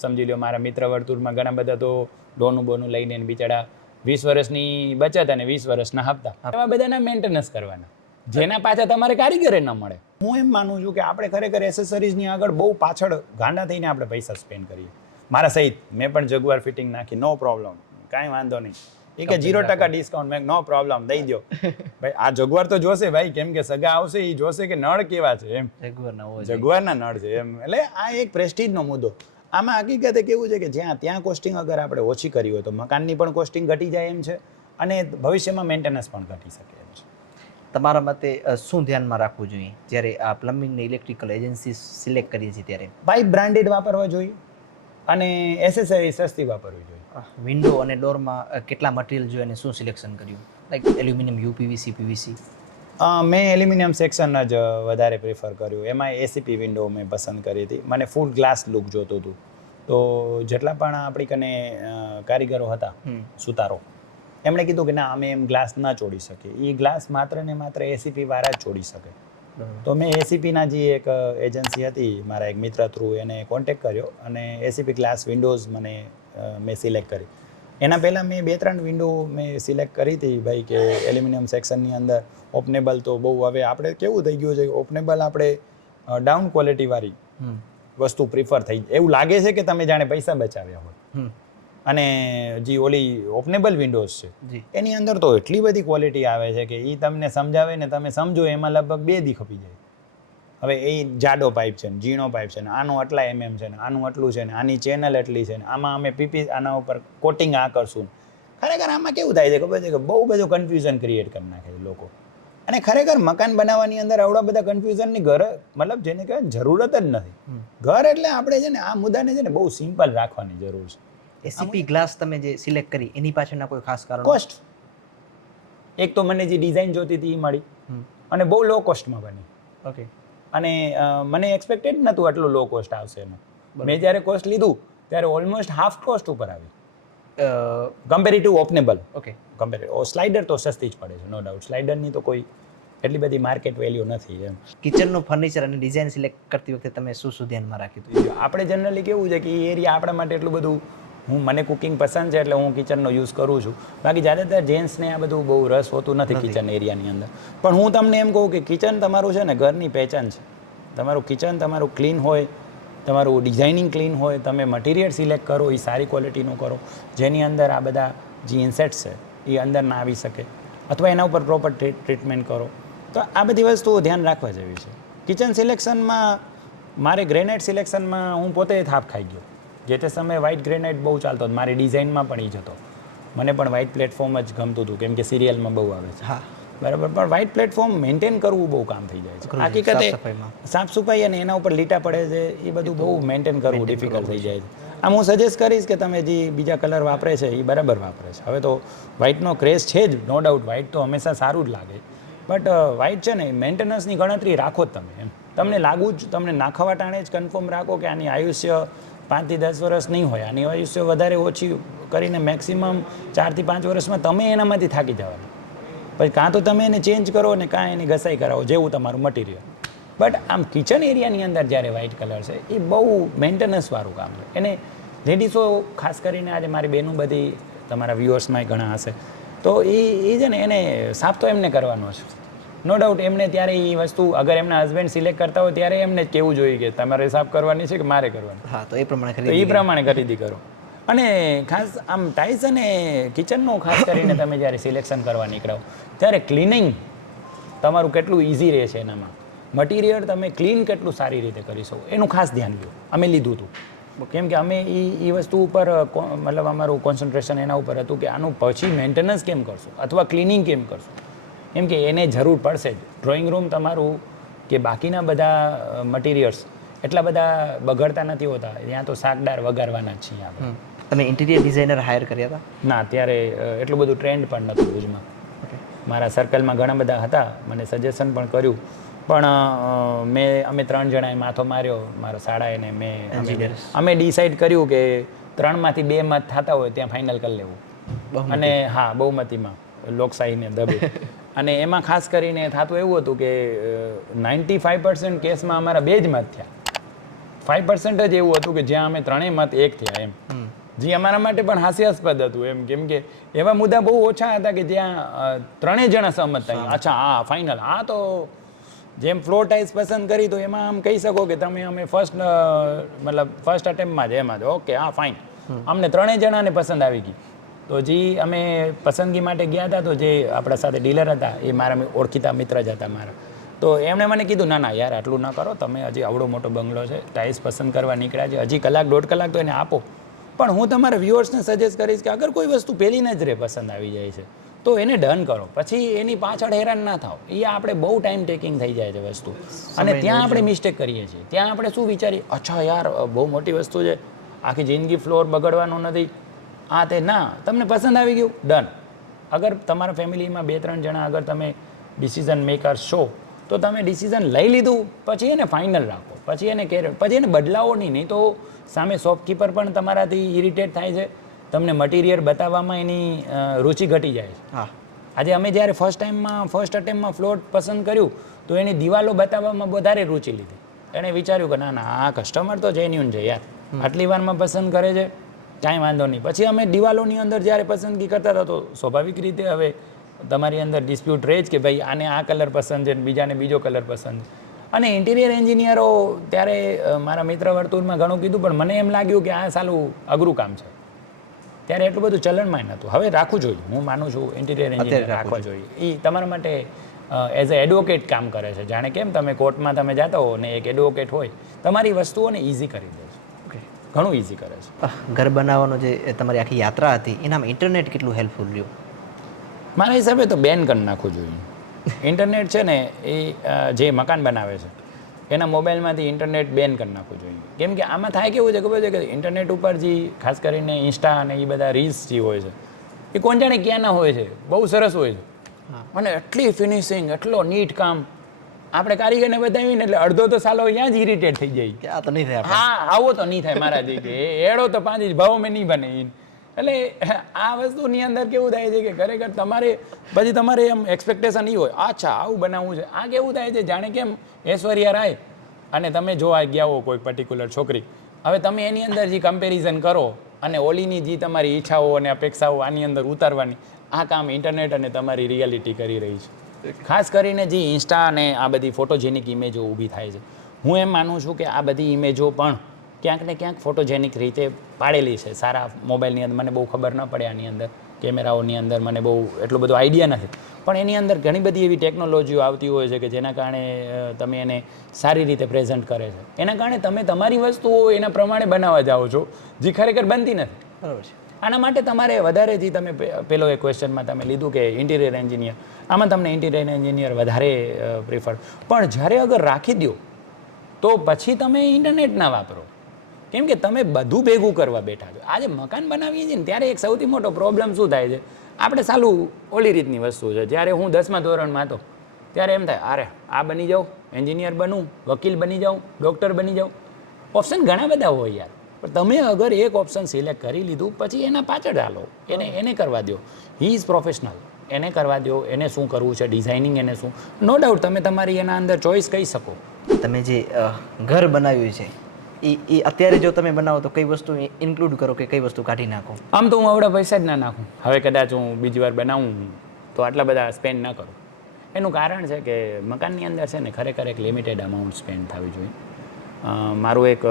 સમજી લો મારા મિત્ર વર્તુળમાં ઘણા બધા તો લોનું બોનું લઈને બિચારા 20 વર્ષની બચત અને 20 વર્ષના હપ્તા, એવા બધાના મેન્ટેનન્સ કરવાના, જેના પાછા તમારે કારીગરે ન મળે. હું એમ માનું છું કે આપણે ખરેખર એસેસરીઝની આગળ બહુ પાછળ ગાંડા થઈને આપણે પૈસા સ્પેન્ડ કરીએ. મારા સહિત મેં પણ જગુઆર ફિટિંગ નાખી, નો પ્રોબ્લેમ, કાંઈ વાંધો નહીં. એ કે 0% ડિસ્કાઉન્ટ, મેં નો પ્રોબ્લેમ દઈ દો. ભાઈ આ જગુઆર તો જોશે ભાઈ, કેમ કે સગા આવશે એ જોશે કે નળ કેવા છે એમ, જગુઆરના નળ છે એમ. એટલે આ એક પ્રેસ્ટીજનો મુદ્દો. આમાં હકીકતે કેવું છે કે ત્યાં કોસ્ટિંગ અગર આપણે ઓછી કરી હોય તો મકાનની પણ કોસ્ટિંગ ઘટી જાય એમ છે, અને ભવિષ્યમાં મેન્ટેનન્સ પણ ઘટી શકે એમ છે. તમારા મતે શું ધ્યાનમાં રાખવું જોઈએ જ્યારે આ પ્લમ્બિંગ ને ઇલેક્ટ્રિકલ એજન્સી સિલેક્ટ કરીએ છીએ ત્યારે? પાઇપ બ્રાન્ડેડ વાપરવા જોઈએ અને એસેસરી સસ્તી વાપરવી જોઈએ. વિન્ડો અને ડોરમાં કેટલા મટીરિયલ જોઈએ અને શું સિલેક્શન કર્યું? Like aluminium, UPVC, PVC? મેં એલ્યુમિનિયમ સેક્શન જ વધારે પ્રિફર કર્યું. એમાં એસીપી વિન્ડો મેં પસંદ કરી હતી. મને ફૂલ ગ્લાસ લુક જોતું હતું. તો જેટલા પણ આપણી કને કારીગરો હતા, સુતારો, એમણે કીધું કે ના અમે એમ ગ્લાસ ના ચોડી શકીએ, એ ગ્લાસ માત્ર ને માત્ર એસીપી વાળા જ ચોડી શકે. તો મેં એસીપીના જે એક એજન્સી હતી મારા એક મિત્ર થ્રુ, એને કોન્ટેક્ટ કર્યો અને એસીપી ગ્લાસ વિન્ડોઝ મેં સિલેક્ટ કરી. એના પહેલાં મેં 2-3 વિન્ડો મેં સિલેક્ટ કરી હતી ભાઈ, કે એલ્યુમિનિયમ સેક્શનની અંદર ઓપનેબલ તો બહુ, હવે આપણે કેવું થઈ ગયું છે ઓપનેબલ આપણે ડાઉન ક્વોલિટીવાળી વસ્તુ પ્રિફર થઈ, એવું લાગે છે કે તમે જાણે પૈસા બચાવ્યા હોય. અને જે ઓલી ઓપનેબલ વિન્ડોઝ છે એની અંદર તો એટલી બધી ક્વોલિટી આવે છે કે એ તમને સમજાવે ને તમે સમજો એમાં લગભગ 2 દી ખપી જાય. હવે એ જાડો પાઇપ છે ને ઝીણો પાઇપ છે ને આનું આટલા mm છે ને આનું આટલું છે ને આની ચેનલ એટલી છે ને આમાં અમે પીપી આના ઉપર કોટિંગ આ કરશું. ખરેખર આમાં કેવું થાય છે ખબર છે કે બહુ બધું કન્ફ્યુઝન ક્રિએટ કરી નાખે છે લોકો. અને ખરેખર મકાન બનાવવાની અંદર આવડા બધા કન્ફ્યુઝનની ઘર મતલબ જેને કહેવાય જરૂરત જ નથી. ઘર એટલે આપણે છે ને આ મુદ્દાને છે ને બહુ સિમ્પલ રાખવાની જરૂર છે. એસીપી ગ્લાસ તમે જે સિલેક્ટ કરી એની પાછળના કોઈ ખાસ કારણ? કોસ્ટ. એક તો મને જે ડિઝાઇન જોતી હતી એ મળી અને બહુ લો કોસ્ટમાં બની. ઓકે. અને મને એક્સપેક્ટેડ નહોતું આટલું લો કોસ્ટ આવશે એનું. મેં જ્યારે કોસ્ટ લીધું ત્યારે ઓલમોસ્ટ હાફ કોસ્ટ ઉપર આવી. કમ્પેરેટિવ ઓપનેબલ ઓકે સ્લાઇડર તો સસ્તી જ પડે છે નો ડાઉટ સ્લાઇડરની તો કોઈ એટલી બધી માર્કેટ વેલ્યુ નથી એમ કિચનનું ફર્નિચર અને ડિઝાઇન સિલેક્ટ કરતી વખતે તમે શું ધ્યાનમાં રાખ્યું હતું? આપણે જનરલી કેવું છે કે એ એરિયા આપણા માટે એટલું બધું મને કુકિંગ પસંદ છે એટલે હું કિચનનો યુઝ કરું છું બાકી જ્યાદાતર જેન્ટ્સને આ બધું બહુ રસ હોતું નથી કિચન એરિયાની અંદર પણ હું તમને એમ કહું કે કિચન તમારું છે ને ઘરની પહેચાન છે તમારું કિચન તમારું ક્લીન હોય તમારું ડિઝાઇનિંગ ક્લીન હોય તમે મટીરિયલ સિલેક્ટ કરો એ સારી ક્વોલિટીનું કરો જેની અંદર આ બધા જે ઇન્સેટ્સ છે એ અંદર ના આવી શકે અથવા એના ઉપર પ્રોપર ટ્રીટમેન્ટ કરો તો આ બધી વસ્તુઓ ધ્યાન રાખવા જેવી છે કિચન સિલેક્શનમાં મારે ગ્રેનાઇટ સિલેક્શનમાં હું પોતે થાપ ખાઈ ગયો જે તે સમયે વ્હાઇટ ગ્રેનાઇટ બહુ ચાલતો હતો મારી ડિઝાઇનમાં પણ એ જ હતો મને પણ વ્હાઇટ પ્લેટફોર્મ જ ગમતું હતું કેમ કે સિરિયલમાં બહુ આવે છે હા બરાબર પણ વ્હાઇટ પ્લેટફોર્મ મેન્ટેન કરવું બહુ કામ થઈ જાય છે હકીકતે સાફ સફાઈ અને એના ઉપર લીટા પડે છે એ બધું બહુ મેન્ટેન કરવું ડિફિકલ્ટ થઈ જાય છે આમ હું સજેસ્ટ કરીશ કે તમે જે બીજા કલર વાપરે છે એ બરાબર વાપરે છે હવે તો વ્હાઇટનો ક્રેઝ છે જ નો ડાઉટ વ્હાઇટ તો હંમેશા સારું જ લાગે બટ વ્હાઇટ છે ને મેન્ટેનન્સની ગણતરી રાખો જ તમે એમ તમને લાગવું જ તમને નાખવા ટાણે જ કન્ફર્મ રાખો કે આની આયુષ્ય 5 થી 10 વર્ષ નહીં હોય આની આયુષ્ય વધારે ઓછી કરીને મેક્સિમમ 4 થી 5 વર્ષમાં તમે એનામાંથી થાકી જવાના પછી કાં તો તમે એને ચેન્જ કરો ને કાં એની ઘસાઈ કરાવો જેવું તમારું મટીરિયલ બટ આમ કિચન એરિયાની અંદર જ્યારે વ્હાઇટ કલર છે એ બહુ મેન્ટેનન્સવાળું કામ છે એને લેડીઝો ખાસ કરીને આજે મારી બહેનું બધી તમારા વ્યુઅર્સમાં ઘણા હશે તો એ છે ને એને સાફ તો એમને કરવાનો છે નો ડાઉટ એમને ત્યારે એ વસ્તુ અગર એમના હસબન્ડ સિલેક્ટ કરતા હોય ત્યારે એમને જ કહેવું જોઈએ કે તમારે સાફ કરવાની છે કે મારે કરવાની હા તો એ પ્રમાણે તો એ પ્રમાણે ખરીદી કરો અને ખાસ આમ ટાઇલ્સ અને કિચનનું ખાસ કરીને તમે જ્યારે સિલેક્શન કરવા નીકળો ત્યારે ક્લિનિંગ તમારું કેટલું ઇઝી રહે છે એનામાં મટીરિયલ તમે ક્લીન કેટલું સારી રીતે કરી શકો એનું ખાસ ધ્યાન લો અમે લીધું હતું કેમ કે અમે એ વસ્તુ ઉપર મતલબ અમારું કોન્સન્ટ્રેશન એના ઉપર હતું કે આનું પછી મેન્ટેનન્સ કેમ કરશું અથવા ક્લિનિંગ કેમ કરશું કેમ કે એને જરૂર પડશે જ ડ્રોઈંગ રૂમ તમારું કે બાકીના બધા મટીરિયલ્સ એટલા બધા બગડતા નથી હોતા ત્યાં તો શાકદાર વગાડવાના જ છીએ આપણે તમે ઇન્ટિરિયર ડિઝાઇનર હાયર કર્યા હતા ના ત્યારે એટલું બધું ટ્રેન્ડ પણ નહોતું ભુજમાં મારા સર્કલમાં ઘણા બધા હતા મને સજેશન પણ કર્યું પણ અમે 3 જણાએ માથો માર્યો મારો શાળાએ ને અમે ડિસાઈડ કર્યું કે 3 માંથી 2 મત થતા હોય ત્યાં ફાઇનલ કરી લેવું અને હા બહુમતીમાં લોકશાહીને દબે અને એમાં ખાસ કરીને થતું એવું હતું કે 95% કેસમાં અમારા 2 જ મત થયા 5% જ એવું હતું કે જ્યાં અમે 3 મત એક થયા એમ જે અમારા માટે પણ હાસ્યાસ્પદ હતું એમ કેમ કે એવા મુદ્દા બહુ ઓછા હતા કે જ્યાં 3 જણા સહમત થયા અચ્છા હા ફાઇનલ આ તો જેમ ફ્લોર ટાઇલ્સ પસંદ કરી તો એમાં આમ કહી શકો કે તમે અમે ફર્સ્ટ અટેમ્પમાં જ એમાં જ ઓકે હા ફાઇન અમને 3 જણાને પસંદ આવી ગઈ તો જે અમે પસંદગી માટે ગયા હતા તો જે આપણા સાથે ડીલર હતા એ મારા ઓળખીતા મિત્ર જ હતા મારા તો એમણે મને કીધું ના યાર આટલું ના કરો તમે હજી આવડો મોટો બંગલો છે ટાઇલ્સ પસંદ કરવા નીકળ્યા છે હજી કલાક 1.5 કલાક તો એને આપો પણ હું તમારા વ્યુઅર્સને સજેસ્ટ કરીશ કે અગર કોઈ વસ્તુ પહેલી નજરે પસંદ આવી જાય છે તો એને ડન કરો પછી એની પાછળ હેરાન ના થાઓ એ આપણે બહુ ટાઈમ ટેકિંગ થઈ જાય છે વસ્તુ અને ત્યાં આપણે મિસ્ટેક કરીએ છીએ ત્યાં આપણે શું વિચારીએ અચ્છા યાર બહુ મોટી વસ્તુ છે આખી જિંદગી ફ્લોર બગડવાનો નથી આ તે ના તમને પસંદ આવી ગયું ડન અગર તમારા ફેમિલીમાં 2-3 જણા અગર તમે ડિસિઝન મેકર છો તો તમે ડિસિઝન લઈ લીધું પછી એને ફાઇનલ રાખો પછી એને બદલાવો નહીં તો સામે શોપકીપર પણ તમારાથી ઇરિટેટ થાય છે તમને મટીરિયલ બતાવવામાં એની રુચિ ઘટી જાય છે હા આજે અમે જ્યારે ફર્સ્ટ અટેમ્પમાં ફ્લોર પસંદ કર્યું તો એની દિવાલો બતાવવામાં વધારે રુચિ લીધી એણે વિચાર્યું કે ના આ કસ્ટમર તો જેન્યુન છે યાર આટલી વારમાં પસંદ કરે છે કાંઈ વાંધો નહીં પછી અમે દિવાલોની અંદર જ્યારે પસંદગી કરતા હતા તો સ્વાભાવિક રીતે હવે તમારી અંદર ડિસ્પ્યુટ રહે જ કે ભાઈ આને આ કલર પસંદ છે બીજાને બીજો કલર પસંદ અને ઇન્ટિરિયર એન્જિનિયરો ત્યારે મારા મિત્ર વર્તુળમાં ઘણું કીધું પણ મને એમ લાગ્યું કે આ સાલું અઘરું કામ છે ત્યારે એટલું બધું ચલણમાં નહોતું હવે રાખવું જોઈએ હું માનું છું ઇન્ટિરિયર એન્જિનિયર રાખવા જોઈએ એ તમારા માટે એઝ અ એડવોકેટ કામ કરે છે જાણે કેમ તમે કોર્ટમાં તમે જતા હો ને એક એડવોકેટ હોય તમારી વસ્તુઓને ઇઝી કરી દે છે ઘણું ઇઝી કરે છે ઘર બનાવવાનો જે તમારી આખી યાત્રા હતી એનામાં ઇન્ટરનેટ કેટલું હેલ્પફુલ રહ્યું મારા હિસાબે તો બેન કરી નાખવું જોઈએ ઇન્ટરનેટ છે ને એ જે મકાન બનાવે છે એના મોબાઈલમાંથી ઇન્ટરનેટ બેન કરી નાખવું જોઈએ કેમ કે આમાં થાય કેવું છે ખબર છે કે ઇન્ટરનેટ ઉપર જે ખાસ કરીને ઇન્સ્ટા અને એ બધા રીલ્સ જે હોય છે એ કોણ જાણે ક્યાંના હોય છે બહુ સરસ હોય છે અને એટલી ફિનિશિંગ એટલો નીટ કામ આપણે કારીગરને બતાવીને એટલે અડધો તો સાલો અહીંયા જ ઇરિટેટ થઈ જાય કે આ તો નહીં થાય હા આવો તો નહીં થાય મારાથી કે એડો તો 5 ઇંચ ભાવ મેં નહીં બને એટલે આ વસ્તુની અંદર કેવું થાય છે કે ખરેખર તમારે પછી તમારે એમ એક્સપેક્ટેશન એ હોય અચ્છા આવું બનાવવું છે. આ કેવું થાય છે જાણે કેમ ઐશ્વર્યા રાય અને તમે જોવા ગયા હો કોઈ પર્ટિક્યુલર છોકરી, હવે તમે એની અંદર જે કમ્પેરિઝન કરો અને ઓલીની જે તમારી ઈચ્છાઓ અને અપેક્ષાઓ આની અંદર ઉતારવાની, આ કામ ઇન્ટરનેટ અને તમારી રિયાલિટી કરી રહી છે. ખાસ કરીને જે ઇન્સ્ટા અને આ બધી ફોટોજેનિક ઇમેજો ઊભી થાય છે, હું એમ માનું છું કે આ બધી ઇમેજો પણ ક્યાંક ને ક્યાંક ફોટોજેનિક રીતે પાડેલી છે. સારા મોબાઈલની અંદર મને બહુ ખબર ન પડે, આની અંદર કેમેરાઓની અંદર મને બહુ એટલો બધો આઈડિયા નથી, પણ એની અંદર ઘણી બધી એવી ટેકનોલોજીઓ આવતી હોય છે કે જેના કારણે તમે એને સારી રીતે પ્રેઝન્ટ કરે છે. એના કારણે તમે તમારી વસ્તુઓ એના પ્રમાણે બનાવવા જાઓ છો જે ખરેખર બનતી નથી. બરાબર છે. આના માટે તમારે વધારે જે તમે પેલો એક ક્વેશ્ચનમાં તમે લીધું કે ઇન્ટિરિયર એન્જિનિયર, આમાં તમને ઇન્ટિરિયર એન્જિનિયર વધારે પ્રિફર, પણ જ્યારે અગર રાખી દો તો પછી તમે ઇન્ટરનેટ ના વાપરો, કેમ કે તમે બધું ભેગું કરવા બેઠા છો. આજે મકાન બનાવીએ છીએ ને ત્યારે એક સૌથી મોટો પ્રોબ્લેમ શું થાય છે, આપણે સાલું ઓલી રીતની વસ્તુ છે. જ્યારે હું 10મા ધોરણમાં હતો ત્યારે એમ થાય અરે આ બની જાઉં, એન્જિનિયર બનું, વકીલ બની જાઉં, ડૉક્ટર બની જાઉં. ઓપ્શન ઘણા બધા હોય યાર, પણ તમે અગર એક ઓપ્શન સિલેક્ટ કરી લીધું પછી એના પાછળ હાલો, એને કરવા દો. હી ઇઝ પ્રોફેશનલ, એને કરવા દો, એને શું કરવું છે, ડિઝાઇનિંગ એને શું. નો ડાઉટ તમે તમારી એના અંદર ચોઈસ કહી શકો. તમે જે ઘર બનાવ્યું છે એ અત્યારે જો તમે બનાવો તો કઈ વસ્તુ ઇન્ક્લુડ કરો કે કઈ વસ્તુ કાઢી નાખો? આમ તો હું આવડા પૈસા જ ના નાખું. હવે કદાચ હું બીજી વાર બનાવું તો આટલા બધા સ્પેન્ડ ના કરું. એનું કારણ છે કે મકાનની અંદર છે ને ખરેખર એક લિમિટેડ અમાઉન્ટ સ્પેન્ડ થવી જોઈએ. મારું એક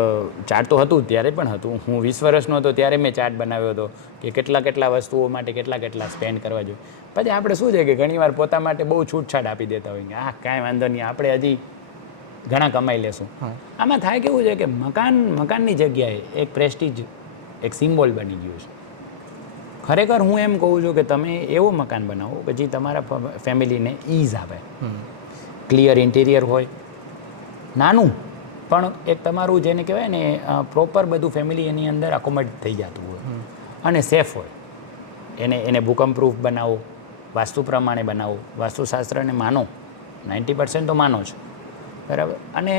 ચાર્ટ તો હતું, ત્યારે પણ હતું. હું 20 વર્ષનો હતો ત્યારે મેં ચાર્ટ બનાવ્યો હતો કે કેટલા વસ્તુઓ માટે કેટલા સ્પેન્ડ કરવા જોઈએ. પછી આપણે શું છે કે ઘણીવાર પોતા માટે બહુ છૂટછાટ આપી દેતા હોય કે કાંઈ વાંધો નહીં, આપણે હજી ઘણા કમાઈ લેશું. આમાં થાય કેવું છે કે મકાનની જગ્યાએ એક પ્રેસ્ટીજ, એક સિમ્બોલ બની ગયું છે. ખરેખર હું એમ કહું છું કે તમે એવું મકાન બનાવો કે જે તમારા ફેમિલીને ઇઝ આપે, ક્લિયર ઇન્ટિરિયર હોય, નાનું પણ એક તમારું જેને કહેવાય ને પ્રોપર બધું ફેમિલી એની અંદર અકોમોડેટ થઈ જતું હોય અને સેફ હોય. એને ભૂકંપ પ્રૂફ બનાવો, વાસ્તુ પ્રમાણે બનાવો, વાસ્તુશાસ્ત્રને માનો, 90% તો માનો છો, બરાબર. અને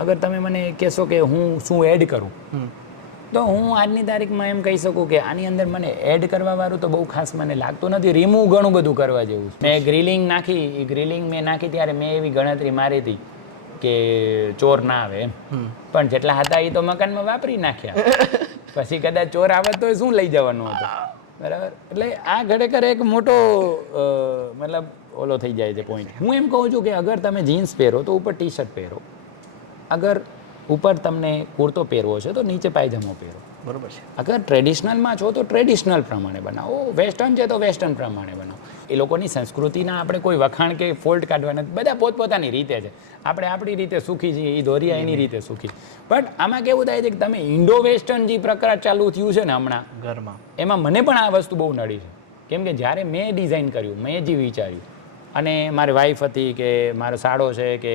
અગર તમે મને કહેશો કે હું શું એડ કરું, તો હું આજની તારીખમાં એમ કહી શકું કે આની અંદર મને એડ કરવાવાળું તો બહુ ખાસ મને લાગતું નથી. રિમૂવ ઘણું બધું કરવા જેવું છે. મેં ગ્રિલિંગ નાખી, એ ગ્રિલિંગ મેં નાખી ત્યારે મેં એવી ગણતરી મારી હતી કે ચોર ના આવે એમ, પણ જેટલા હતા એ તો મકાનમાં વાપરી નાખ્યા. પછી કદાચ ચોર આવે તો શું લઈ જવાનું હતું, બરાબર. એટલે આ ખરેખર એક મોટો મતલબ ઓલો થઈ જાય છે પોઈન્ટ. હું એમ કહું છું કે અગર તમે જીન્સ પહેરો તો ઉપર ટી શર્ટ પહેરો, અગર ઉપર તમને કુર્તો પહેરવો છે તો નીચે પાયજામો પહેરો, બરોબર છે. અગર ટ્રેડિશનલમાં છો તો ટ્રેડિશનલ પ્રમાણે બનાવો, વેસ્ટર્ન છે તો વેસ્ટર્ન પ્રમાણે બનાવો. એ લોકોની સંસ્કૃતિના આપણે કોઈ વખાણ કે ફોલ્ટ કાઢવા નથી, બધા પોતપોતાની રીતે છે. આપણે આપણી રીતે સુખી છીએ, એ ધોરિયા એની રીતે સુખી. બટ આમાં કેવું થાય છે કે તમે ઇન્ડો વેસ્ટર્ન જે પ્રકાર ચાલુ થયું છે ને હમણાં ઘરમાં, એમાં મને પણ આ વસ્તુ બહુ નડી છે. કેમ કે જ્યારે મેં ડિઝાઇન કર્યું, મેં જે વિચાર્યું, અને મારી વાઈફ હતી કે મારો સાડો છે કે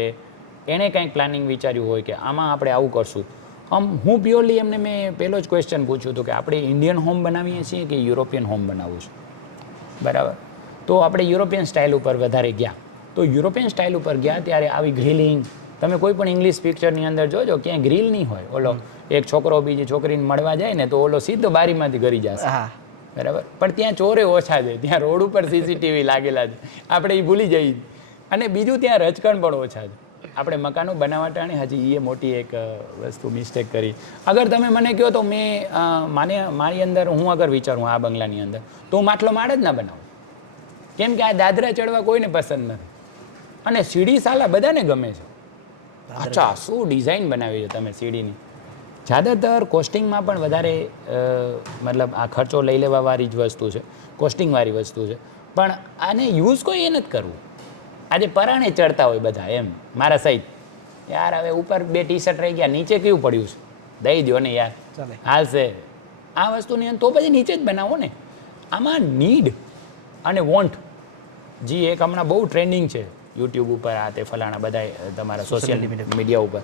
એણે કંઈક પ્લાનિંગ વિચાર્યું હોય કે આમાં આપણે આવું કરશું, હું પ્યોરલી એમને મેં પહેલો જ ક્વેશ્ચન પૂછ્યું હતું કે આપણે ઇન્ડિયન હોમ બનાવીએ છીએ કે યુરોપિયન હોમ બનાવવું છે, બરાબર. તો આપણે યુરોપિયન સ્ટાઇલ ઉપર વધારે ગયા. તો યુરોપિયન સ્ટાઇલ ઉપર ગયા ત્યારે આવી ગ્રીલિંગ, તમે કોઈ પણ ઇંગ્લિશ પિક્ચરની અંદર જોજો ક્યાંય ગ્રીલ નહીં હોય. ઓલો એક છોકરો બીજી છોકરીને મળવા જાય ને તો ઓલો સીધો બારીમાંથી ઘરી જશે, બરાબર. પણ ત્યાં ચોરે ઓછા છે, ત્યાં રોડ ઉપર સીસીટીવી લાગેલા છે, આપણે એ ભૂલી જઈએ. અને બીજું ત્યાં રજકણ પણ ઓછા છે. આપણે મકાનો બનાવટાણે હજી એ મોટી એક વસ્તુ મિસ્ટેક કરી. અગર તમે મને કહો તો મારી અંદર હું અગર વિચારું આ બંગલાની અંદર તો હું માટલો માળ જ ના બનાવું, કેમ કે આ દાદરા ચડવા કોઈને પસંદ નથી અને સીડી સાલા બધાને ગમે છે. અચ્છા શું ડિઝાઇન બનાવી છે તમે સીડીની. જ્યાદાતર કોસ્ટિંગમાં પણ વધારે મતલબ આ ખર્ચો લઈ લેવાવાળી જ વસ્તુ છે, કોસ્ટિંગવાળી વસ્તુ છે, પણ આને યુઝ કોઈ એ નથી કરવું. આજે પરાણે ચડતા હોય બધા એમ મારા સહિત, યાર હવે ઉપર 2 ટી શર્ટ રહી ગયા, નીચે કેવું પડ્યું છે, દઈ દો ને યાર, હાલશે આ વસ્તુની અંદર, તો પછી નીચે જ બનાવો ને. આમાં નીડ અને વોન્ટ જે એક હમણાં બહુ ટ્રેન્ડિંગ છે યુટ્યુબ ઉપર, આ તે ફલાણા બધા તમારા સોશિયલ મીડિયા ઉપર,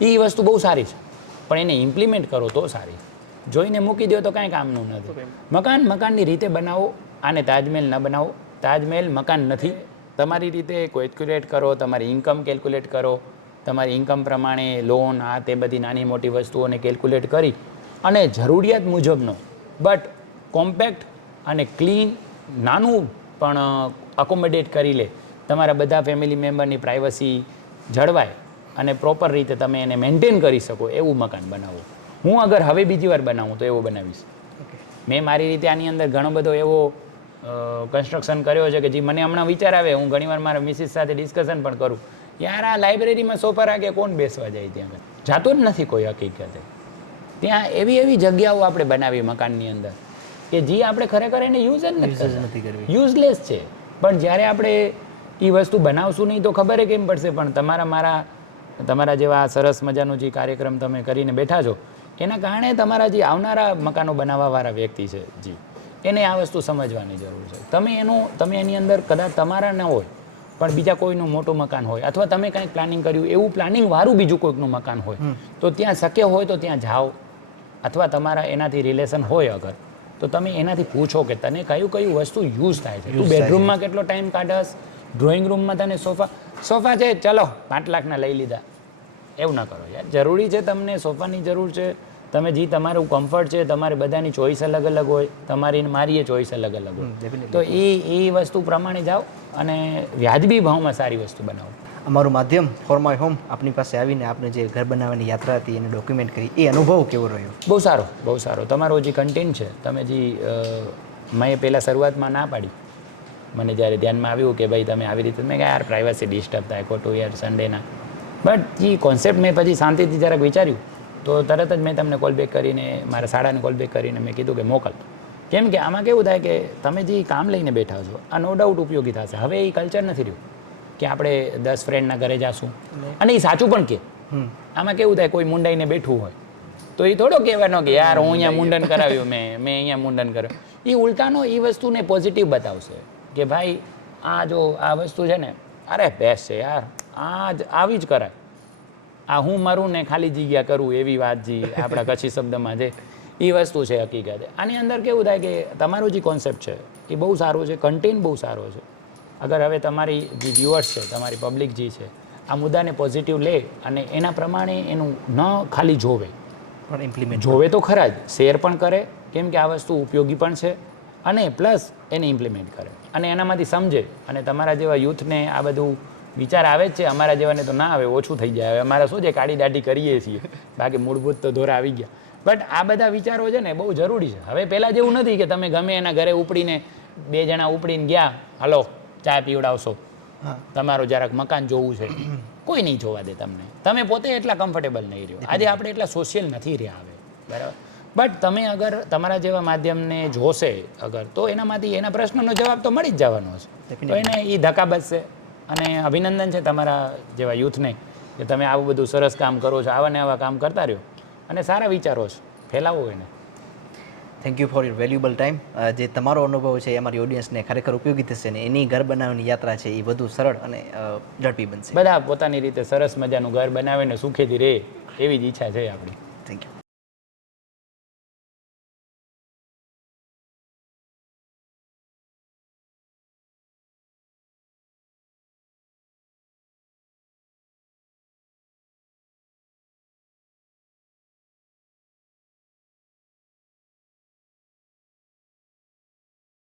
એ વસ્તુ બહુ સારી છે, પણ એને ઇમ્પ્લિમેન્ટ કરો તો સારી. જોઈને મૂકી દો તો કાંઈ કામનું નથી. મકાનની રીતે બનાવો, આને તાજમહેલ ન બનાવો. તાજમહેલ મકાન નથી. તમારી રીતે કેલ્ક્યુલેટ કરો, તમારી ઇન્કમ કેલ્ક્યુલેટ કરો, તમારી ઇન્કમ પ્રમાણે લોન આ તે બધી નાની મોટી વસ્તુઓને કેલ્ક્યુલેટ કરી અને જરૂરિયાત મુજબનો બટ કોમ્પેક્ટ અને ક્લીન, નાનું પણ અકોમોડેટ કરી લે, તમારા બધા ફેમિલી મેમ્બરની પ્રાઇવસી જળવાય અને પ્રોપર રીતે તમે એને મેન્ટેન કરી શકો એવું મકાન બનાવો. હું અગર હવે બીજી વાર બનાવું તો એવો બનાવીશ. મેં મારી રીતે આની અંદર ઘણો બધો એવો કન્સ્ટ્રક્શન કર્યો છે કે જે મને હમણાં વિચાર આવે, હું ઘણીવાર મારા મિસિસ સાથે ડિસ્કશન પણ કરું, યાર આ લાઇબ્રેરીમાં સોફા રાખે કોણ બેસવા જાય ત્યાં આગળ, જાતો જ નથી કોઈ હકીકતે. ત્યાં એવી એવી જગ્યાઓ આપણે બનાવી મકાનની અંદર કે જે આપણે ખરેખર એને યુઝ જ નથી કરવી, યુઝલેસ છે. પણ જ્યારે આપણે એ વસ્તુ બનાવશું નહીં તો ખબર કેમ પડશે. પણ તમારા જેવા સરસ મજાનું જે કાર્યક્રમ તમે કરીને બેઠા છો એના કારણે તમારા જે આવનારા મકાનો બનાવવાવાળા વ્યક્તિ છે જી, એને આ વસ્તુ સમજવાની જરૂર છે. તમે એની અંદર કદાચ તમારા ન હોય પણ બીજા કોઈનું મોટું મકાન હોય અથવા તમે કંઈક પ્લાનિંગ કર્યું એવું પ્લાનિંગ વાળું બીજું કોઈકનું મકાન હોય તો ત્યાં શક્ય હોય તો ત્યાં જાઓ, અથવા તમારા એનાથી રિલેશન હોય અગર તો તમે એનાથી પૂછો કે તને કયું વસ્તુ યુઝ થાય છે. તું બેડરૂમમાં કેટલો ટાઈમ કાઢસ, ડ્રોઈંગ રૂમમાં તને સોફા છે ચલો 5 લાખના લઈ લીધા, એવું ના કરો યાર. જરૂરી છે, તમને સોફાની જરૂર છે, તમે જે તમારું કમ્ફર્ટ છે, તમારે બધાની ચોઈસ અલગ અલગ હોય, તમારી મારી એ ચોઈસ અલગ અલગ હોય, તો એ વસ્તુ પ્રમાણે જાઓ અને વ્યાજબી ભાવમાં સારી વસ્તુ બનાવો. અમારું માધ્યમ ફોર માય હોમ આપની પાસે આવીને આપણે જે ઘર બનાવવાની યાત્રા હતી એને ડોક્યુમેન્ટ કરી, એ અનુભવ કેવો રહ્યો? બહુ સારો, બહુ સારો. તમારો જે કન્ટેન્ટ છે, તમે જે મેં પહેલાં શરૂઆતમાં ના પાડી, મને જ્યારે ધ્યાનમાં આવ્યું કે ભાઈ તમે આવી રીતે, મેં કહ્યું યાર પ્રાઇવસી ડિસ્ટર્બ થાય ખોટું યાર સન્ડેના, બટ જે કોન્સેપ્ટ મેં પછી શાંતિથી જરાક વિચાર્યું તો તરત જ મેં તમને કોલ બેક કરીને, મારા શાળાને કોલ બેક કરીને મેં કીધું કે મોકલ. કેમ કે આમાં કેવું થાય કે તમે જે કામ લઈને બેઠા છો આ નો ડાઉટ ઉપયોગી થશે. હવે એ કલ્ચર નથી રહ્યું કે આપણે 10 ફ્રેન્ડના ઘરે જાશું, અને એ સાચું પણ કે આમાં કેવું થાય કોઈ મુંડાઈને બેઠું હોય તો એ થોડો કહેવાનો કે યાર હું અહીંયા મુંડન કરાવ્યું, મેં અહીંયા મુંડન કર્યું. એ ઉલટાનો એ વસ્તુને પોઝિટિવ બતાવશે કે ભાઈ આ જો આ વસ્તુ છે ને, અરે બેસ્ટ છે યાર, આવી જ કરાય, આ હું મારું ને ખાલી જગ્યા કરું એવી વાત જે આપણા કચ્છી શબ્દમાં છે એ વસ્તુ છે હકીકતે. આની અંદર કેવું થાય કે તમારો જે કોન્સેપ્ટ છે એ બહુ સારો છે, કન્ટેન્ટ બહુ સારો છે. અગર હવે તમારી જે વ્યુઅર્સ છે, તમારી પબ્લિક જે છે, આ મુદ્દાને પોઝિટિવ લે અને એના પ્રમાણે એનું ન ખાલી જોવે પણ ઇમ્પ્લિમેન્ટ જોવે તો ખરા જ, શેર પણ કરે, કેમ કે આ વસ્તુ ઉપયોગી પણ છે, અને પ્લસ એને ઇમ્પ્લિમેન્ટ કરે અને એનામાંથી સમજે. અને તમારા જેવા યુથને આ બધું વિચાર આવે જ છે, અમારા જેવાને તો ના આવે, ઓછું થઈ જાય. હવે અમારા શું છે કાળી દાઢી કરીએ છીએ, બાકી મૂળભૂત તો દોરા આવી ગયા. બટ આ બધા વિચારો છે ને બહુ જરૂરી છે. હવે પહેલાં જેવું નથી કે તમે ગમે એના ઘરે ઉપડીને 2 જણા ઉપડીને ગયા, હલો ચા પીવડાવશો, તમારું જરાક મકાન જોવું છે, કોઈ નહીં જોવા દે તમને. તમે પોતે એટલા કમ્ફર્ટેબલ નહીં રહ્યો. આજે આપણે એટલા સોશિયલ નથી રહ્યા હવે, બરાબર. બટ તમે અગર તમારા જેવા માધ્યમને જોશે અગર, તો એનામાંથી એના પ્રશ્નનો જવાબ તો મળી જ જવાનો છે. તો એને એ ધક્કા બચશે. અને અભિનંદન છે તમારા જેવા યુથને કે તમે આવું બધું સરસ કામ કરો છો. આવા ને આવા કામ કરતા રહ્યો અને સારા વિચારો છે, ફેલાવો એને. Thank you for your valuable time. જે તમારો અનુભવ છે એ અમારી ઓડિયન્સને ખરેખર ઉપયોગી થશે ને એની ઘર બનાવવાની યાત્રા છે એ વધુ સરળ અને ઝડપી બનશે. બધા પોતાની રીતે સરસ મજાનું ઘર બનાવીને સુખેથી રહે એવી જ ઈચ્છા છે આપણી. Thank you.